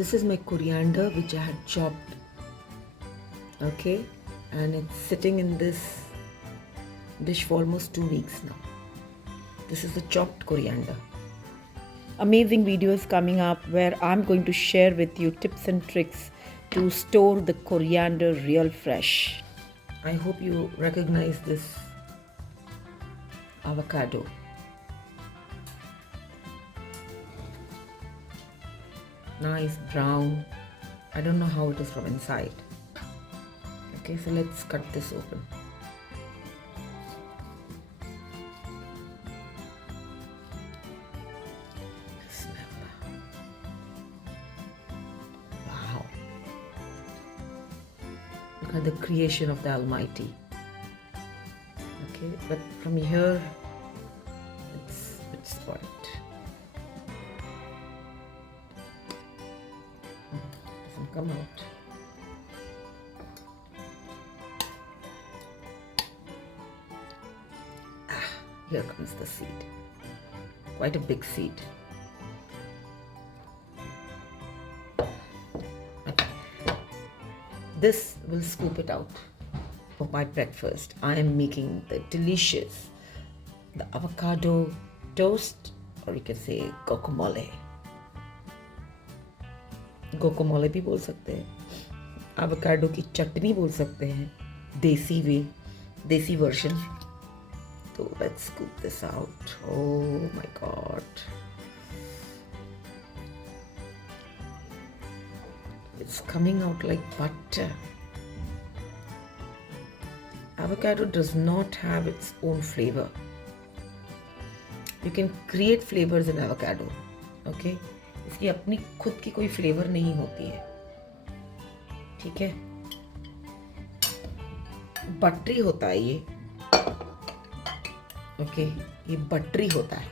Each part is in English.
this is my coriander which I had chopped. Okay, and it's sitting in this dish for almost 2 weeks now. This is the chopped coriander. Amazing videos coming up where I'm going to share with you tips and tricks to store the coriander real fresh. I hope you recognize this avocado. Nice brown. I don't know how it is from inside. Okay, so let's cut this open. Wow. Look at the creation of the Almighty. Okay, but from here it's spoiled. Doesn't come out. Here comes the seed. Quite a big seed. Okay. This will scoop it out for my breakfast. I am making the delicious avocado toast, or you can say guacamole. गुआकामोले भी बोल सकते हैं, avocado की चटनी बोल सकते हैं, देसी version. So let's scoop this out. Oh my god. It's coming out like butter. Avocado does not have its own flavor. You can create flavors in avocado. Okay? इसकी अपनी खुद की कोई फ्लेवर नहीं होती है. ठीक है? बटरी होता है ये. ओके, ये बटरी होता है,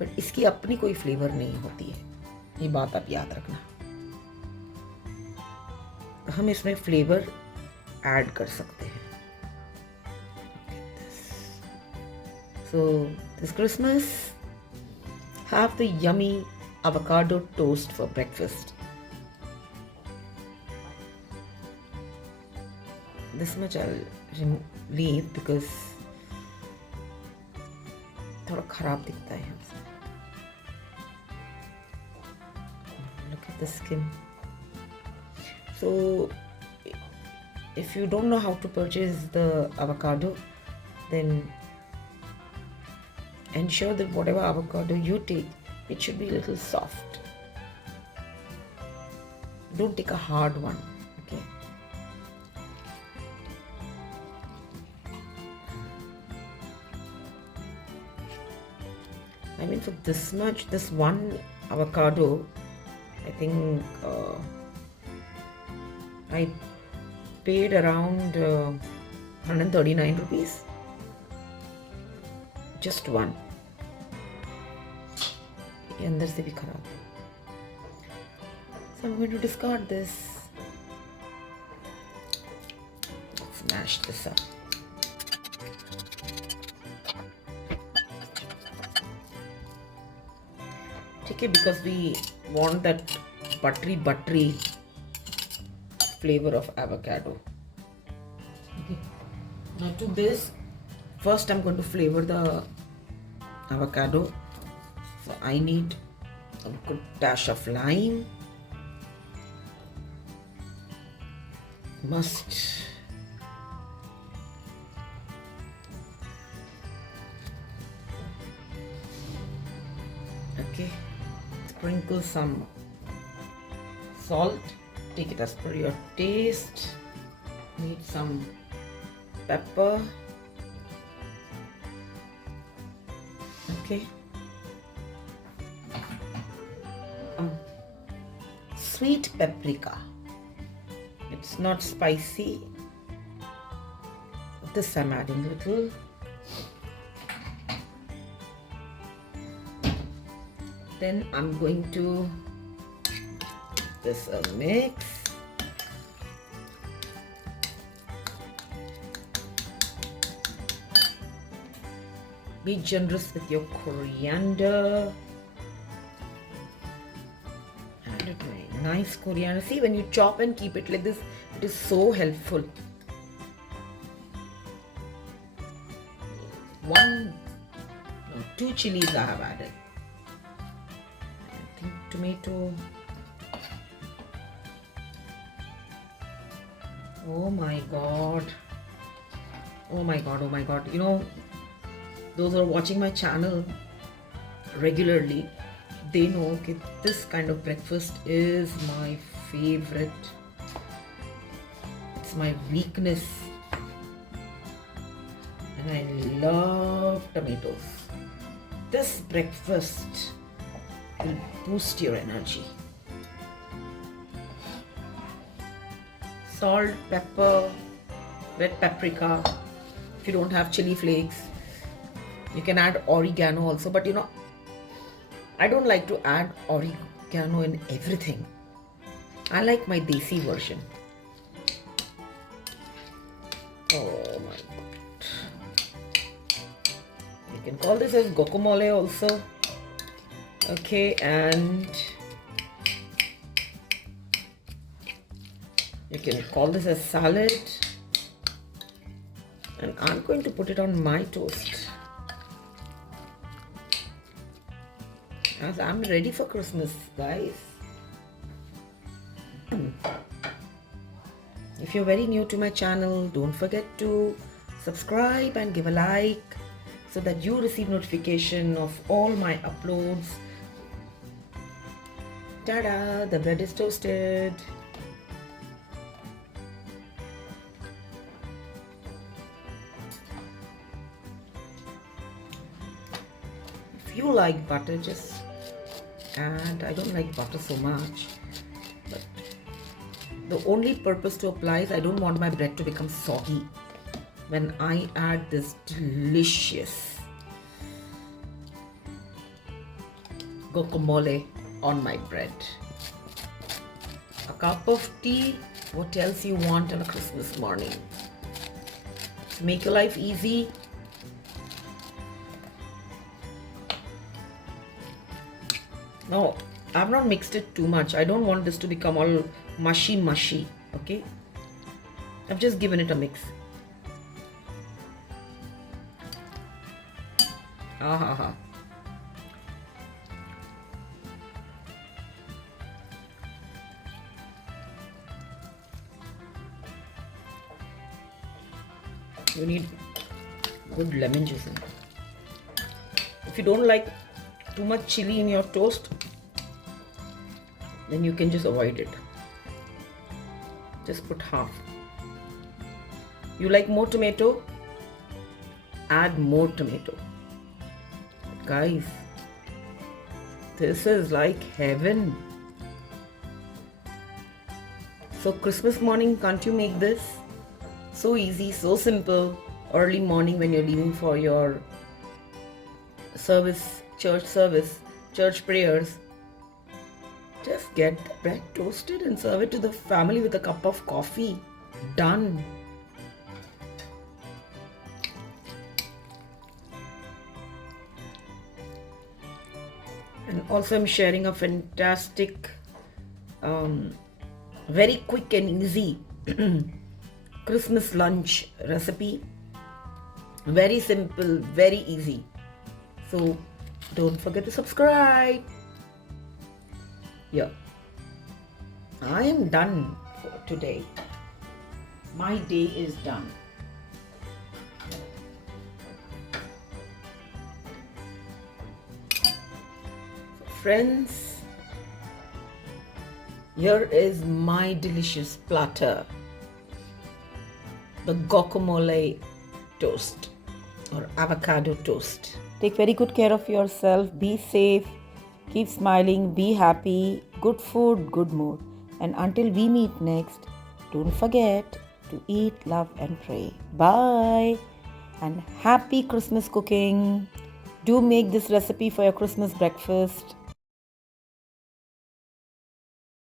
बट इसकी अपनी कोई फ्लेवर नहीं होती है. ये बात आप याद रखना. हम इसमें फ्लेवर ऐड कर सकते हैं. So this Christmas, have the yummy avocado toast for breakfast. This much I'll leave because थोड़ा खराब दिखता है. Look at the skin. So if you don't know how to purchase the avocado, then ensure that whatever avocado you take, it should be a little soft. Don't take a hard one. Okay. I mean, for this much, this one avocado, I think I paid around 139 rupees. Just one. ये अंदर से भी खराब है. So I'm going to discard this. Let's mash this up. Okay, because we want that buttery flavor of avocado. Okay. Now to this, first I'm going to flavor the avocado. So I need a good dash of lime. Must okay. Sprinkle some salt. Take it as per your taste. Need some pepper. Okay. Sweet paprika. It's not spicy. This I'm adding a little. Then I'm going to give this a mix. Be generous with your coriander. Add added my nice coriander. See, when you chop and keep it like this, it is so helpful. Two chilies I have added. I think tomato. Oh my god. Oh my god, oh my god. You know, those who are watching my channel regularly, they know that this kind of breakfast is my favorite. It's my weakness. And I love tomatoes. This breakfast will boost your energy. Salt, pepper, red paprika. If you don't have chili flakes, you can add oregano also. But you know, I don't like to add oregano in everything. I like my desi version. Oh my god. You can call this as guacamole also. Okay, and you can call this as salad. And I'm going to put it on my toast, as I'm ready for Christmas, guys. If you're very new to my channel, don't forget to subscribe and give a like so that you receive notification of all my uploads. Ta-da! The bread is toasted. If you like butter, just add. I don't like butter so much, but the only purpose to apply is I don't want my bread to become soggy when I add this delicious guacamole on my bread. A cup of tea. What else you want on a Christmas morning? To make your life easy, no, I've not mixed it too much. I don't want this to become all mushy. Okay, I've just given it a mix. Ah. You need good lemon juice in it. If you don't like too much chili in your toast, then you can just avoid it. Just put half. You like more tomato? Add more tomato. Guys, this is like heaven. So Christmas morning, can't you make this? So easy, so simple. Early morning when you're leaving for your service, church prayers. Just get the bread toasted and serve it to the family with a cup of coffee. Done. And also I'm sharing a fantastic, very quick and easy Christmas lunch recipe. Very simple, very easy. So don't forget to subscribe. Yeah, I am done for today. My day is done. Friends, here is my delicious platter. The guacamole toast or avocado toast. Take very good care of yourself. Be safe. Keep smiling. Be happy. Good food, good mood. And until we meet next, don't forget to eat, love and pray. Bye. And happy Christmas cooking. Do make this recipe for your Christmas breakfast.